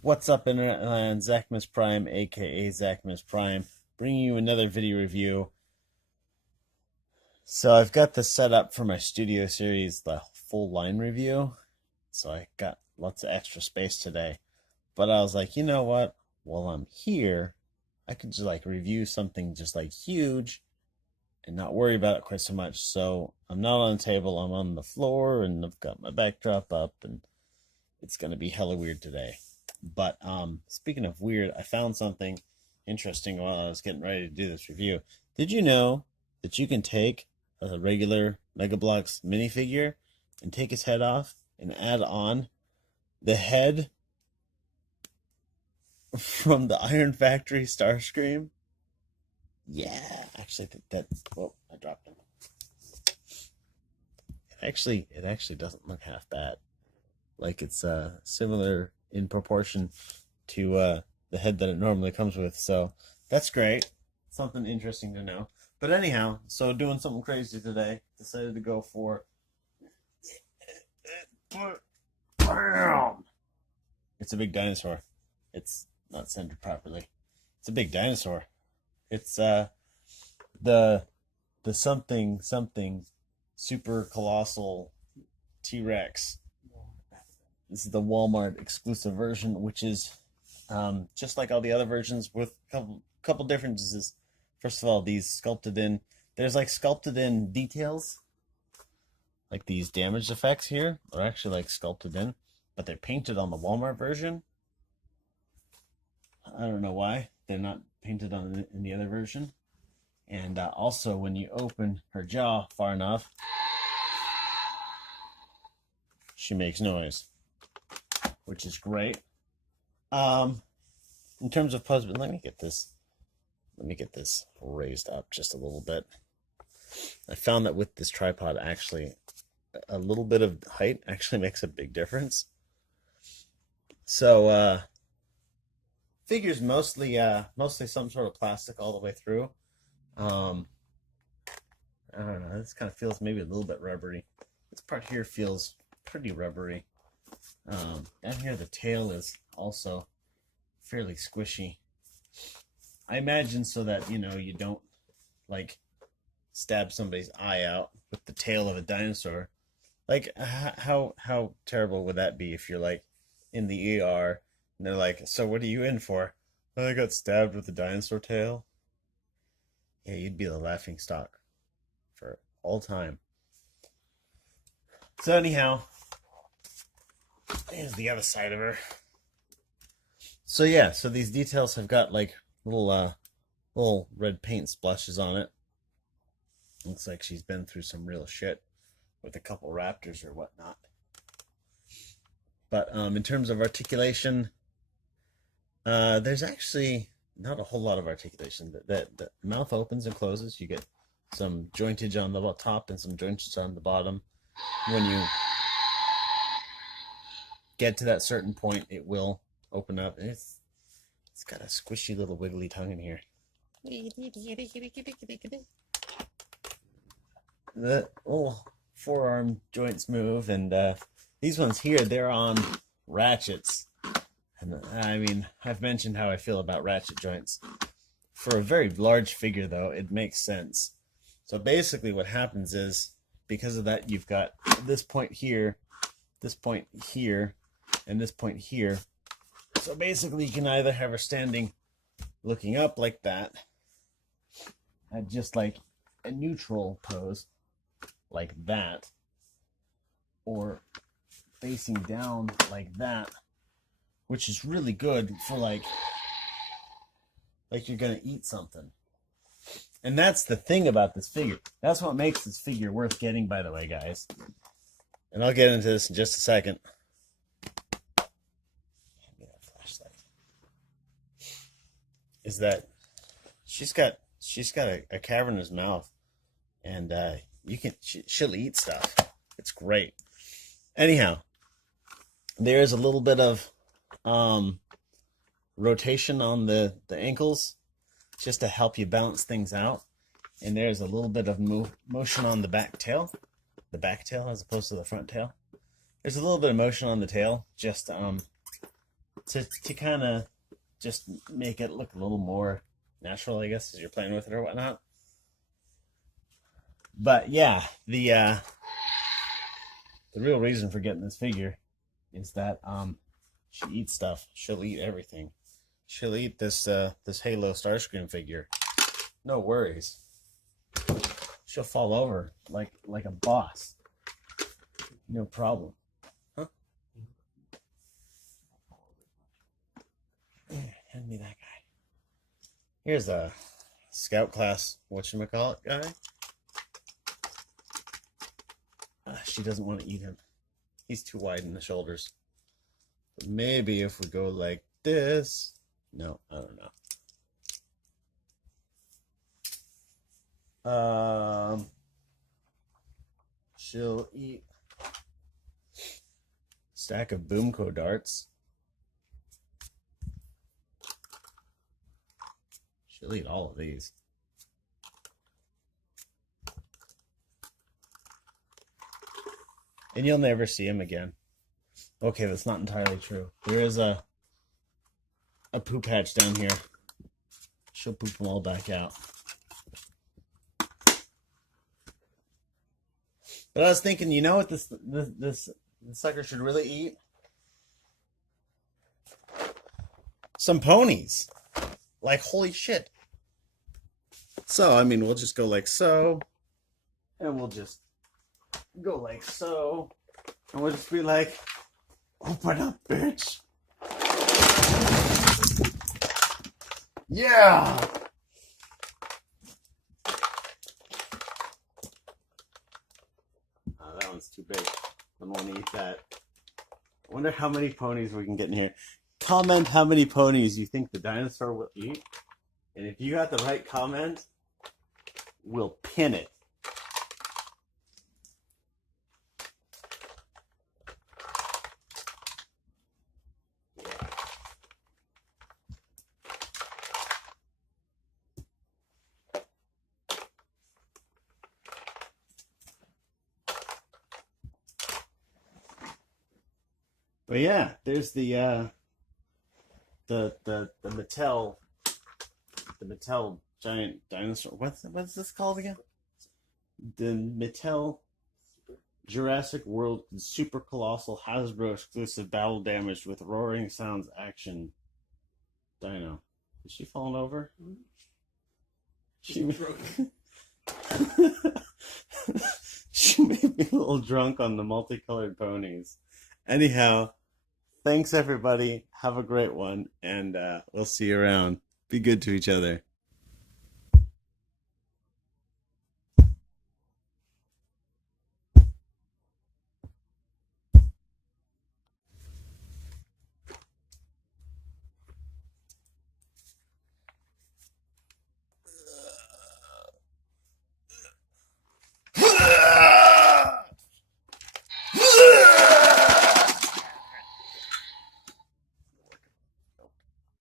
What's up, Internet Land? Zacmus Prime, aka Zacmus Prime, bringing you another video review. So I've got this set up for my studio series, the full line review. So I got lots of extra space today. But I was like, you know what? While I'm here, I could just review something just huge and not worry about it quite so much. So I'm not on the table, I'm on the floor, and I've got my backdrop up, and it's gonna be hella weird today. But speaking of weird, I found something interesting while I was getting ready to do this review. Did you know that you can take a regular Mega Bloks minifigure and take his head off and add on the head from the Iron Factory Starscream? Yeah, actually, that. Oh, I dropped him. It actually doesn't look half bad. Like it's similar in proportion to the head that it normally comes with. So that's great. Something interesting to know. But anyhow, so doing something crazy today. Decided to go for bam! It's a big dinosaur. It's not centered properly. It's a big dinosaur. It's the something super colossal T-Rex. This is the Walmart exclusive version, which is just like all the other versions with a couple differences. First of all, these there's sculpted in details, like these damage effects here are actually sculpted in, but they're painted on the Walmart version. I don't know why they're not painted on in the other version. And also, when you open her jaw far enough, she makes noise, which is great. In terms of pose, let me get this raised up just a little bit. I found that with this tripod, actually, a little bit of height actually makes a big difference. So, figures mostly some sort of plastic all the way through. I don't know. This kind of feels maybe a little bit rubbery. This part here feels pretty rubbery. Down here, the tail is also fairly squishy. I imagine so that you don't stab somebody's eye out with the tail of a dinosaur. How terrible would that be if you're in the ER and they're like, "So what are you in for?" "I got stabbed with a dinosaur tail." Yeah, you'd be the laughing stock for all time. So anyhow, there's the other side of her. So yeah, so these details have got little red paint splashes on it. Looks like she's been through some real shit with a couple raptors or whatnot. But in terms of articulation, there's actually not a whole lot of articulation. The mouth opens and closes. You get some jointage on the top and some jointage on the bottom. When you get to that certain point, it will open up. It's got a squishy little wiggly tongue in here. The little forearm joints move, and these ones here, they're on ratchets. And I mean, I've mentioned how I feel about ratchet joints. For a very large figure, though, it makes sense. So basically what happens is, because of that, you've got this point here, this point here, and this point here. So basically you can either have her standing looking up like that, at just a neutral pose, like that, or facing down like that, which is really good for like you're gonna eat something. And that's the thing about this figure. That's what makes this figure worth getting, by the way, guys. And I'll get into this in just a second. Hand me that flashlight. Is that she's got a cavernous mouth, and she'll eat stuff. It's great. Anyhow, there's a little bit of rotation on the ankles just to help you balance things out, and there's a little bit of motion on the back tail as opposed to the front tail. There's a little bit of motion on the tail just to kind of just make it look a little more natural, I guess, as you're playing with it or whatnot. But yeah, the real reason for getting this figure is that she eats stuff. She'll eat everything. She'll eat this this Halo Starscream figure. No worries. She'll fall over like a boss. No problem. Huh? Hand me that guy. Here's a scout class whatchamacallit guy. She doesn't want to eat him. He's too wide in the shoulders. But maybe if we go like this. No, I don't know. She'll eat a stack of Boomco darts. She'll eat all of these. And you'll never see him again. Okay, that's not entirely true. There is a poop hatch down here. She'll poop them all back out. But I was thinking, you know what this sucker should really eat? Some ponies. Like, holy shit. So, I mean, we'll just go like so. And we'll just go like so. And we'll just be like, open up, bitch. Yeah. That one's too big. I don't want to eat that. I wonder how many ponies we can get in here. Comment how many ponies you think the dinosaur will eat. And if you got the right comment, we'll pin it. But yeah, there's the Mattel giant dinosaur. What's this called again? The Mattel Jurassic World Super Colossal Hasbro exclusive battle damaged with roaring sounds action dino. Is she falling over? She she made me a little drunk on the multicolored ponies. Anyhow, thanks everybody. Have a great one, and we'll see you around. Be good to each other.